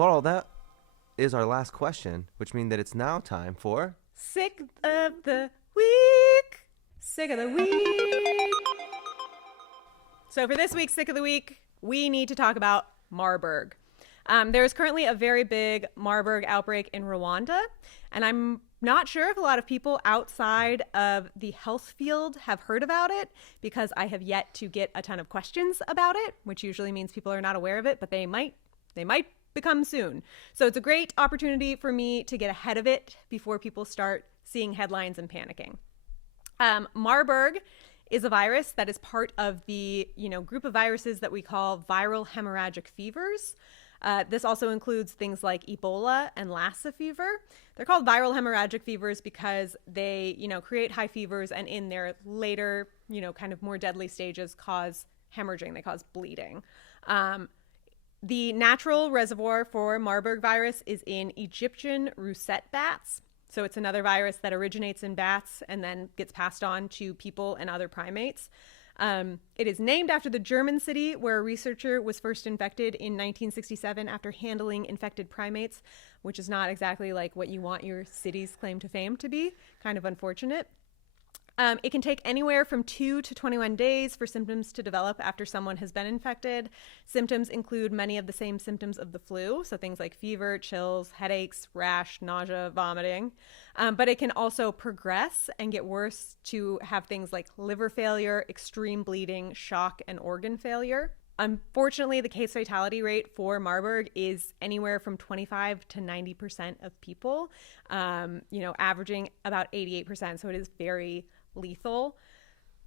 Laurel, that is our last question, which means that it's now time for Sick of the Week. Sick of the Week. So for this week's Sick of the Week, we need to talk about Marburg. There is currently a very big Marburg outbreak in Rwanda, and I'm not sure if a lot of people outside of the health field have heard about it because I have yet to get a ton of questions about it, which usually means people are not aware of it, but they might become soon. So it's a great opportunity for me to get ahead of it before people start seeing headlines and panicking. Marburg is a virus that is part of the group of viruses that we call viral hemorrhagic fevers. This also includes things like Ebola and Lassa fever. They're called viral hemorrhagic fevers because they, create high fevers and in their later, kind of more deadly stages cause hemorrhaging. They cause bleeding. The natural reservoir for Marburg virus is in Egyptian russet bats. So it's another virus that originates in bats and then gets passed on to people and other primates. It is named after the German city where a researcher was first infected in 1967 after handling infected primates, which is not exactly like what you want your city's claim to fame to be. Kind of unfortunate. It can take anywhere from 2 to 21 days for symptoms to develop after someone has been infected. Symptoms include many of the same symptoms of the flu, so things like fever, chills, headaches, rash, nausea, vomiting. But it can also progress and get worse to have things like liver failure, extreme bleeding, shock, and organ failure. Unfortunately, the case fatality rate for Marburg is anywhere from 25 to 90% of people, averaging about 88%. So it is very lethal.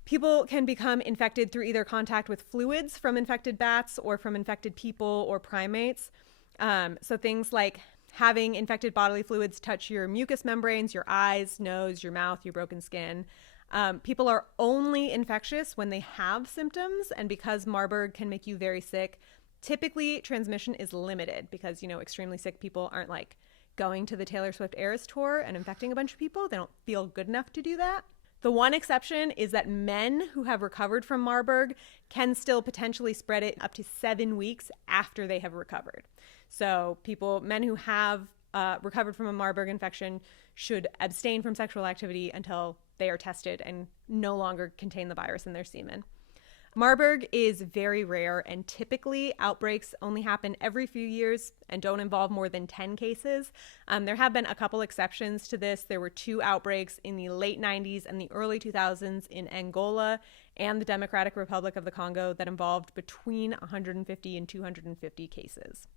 People can become infected through either contact with fluids from infected bats or from infected people or primates. So things like having infected bodily fluids touch your mucous membranes, your eyes, nose, your mouth, your broken skin. People are only infectious when they have symptoms, and because Marburg can make you very sick, typically transmission is limited because, extremely sick people aren't like going to the Taylor Swift Eras tour and infecting a bunch of people. They don't feel good enough to do that. The one exception is that men who have recovered from Marburg can still potentially spread it up to 7 weeks after they have recovered. So men who have recovered from a Marburg infection should abstain from sexual activity until they are tested and no longer contain the virus in their semen. Marburg is very rare, and typically outbreaks only happen every few years and don't involve more than 10 cases. There have been a couple exceptions to this. There were 2 outbreaks in the late 90s and the early 2000s in Angola and the Democratic Republic of the Congo that involved between 150 and 250 cases.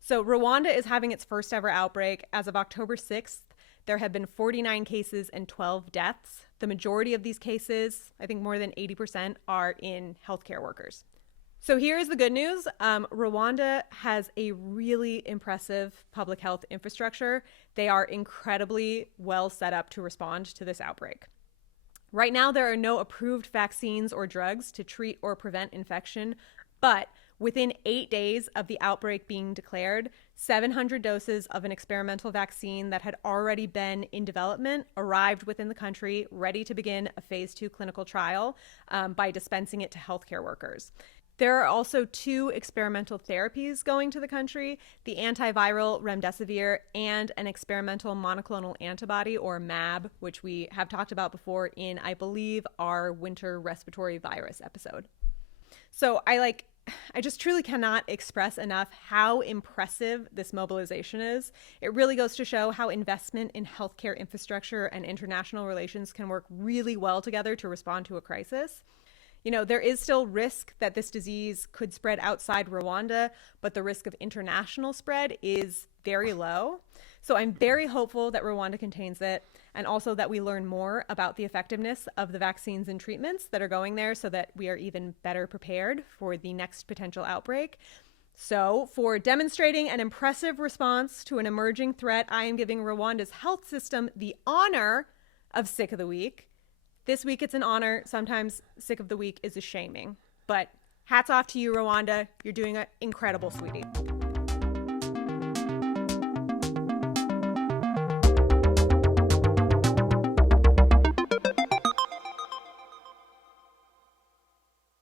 So Rwanda is having its first ever outbreak. As of October 6th, there have been 49 cases and 12 deaths. The majority of these cases, I think more than 80%, are in healthcare workers. So here is the good news. Rwanda has a really impressive public health infrastructure. They are incredibly well set up to respond to this outbreak. Right now, there are no approved vaccines or drugs to treat or prevent infection, but within 8 days of the outbreak being declared, 700 doses of an experimental vaccine that had already been in development arrived within the country, ready to begin a phase 2 clinical trial by dispensing it to healthcare workers. There are also 2 experimental therapies going to the country, the antiviral remdesivir and an experimental monoclonal antibody, or mAb, which we have talked about before in, I believe, our winter respiratory virus episode. So I just truly cannot express enough how impressive this mobilization is. It really goes to show how investment in healthcare infrastructure and international relations can work really well together to respond to a crisis. There is still risk that this disease could spread outside Rwanda, but the risk of international spread is very low. So I'm very hopeful that Rwanda contains it, and also that we learn more about the effectiveness of the vaccines and treatments that are going there so that we are even better prepared for the next potential outbreak. So for demonstrating an impressive response to an emerging threat, I am giving Rwanda's health system the honor of Sick of the Week. This week it's an honor. Sometimes Sick of the Week is a shaming. But hats off to you, Rwanda. You're doing incredible, sweetie.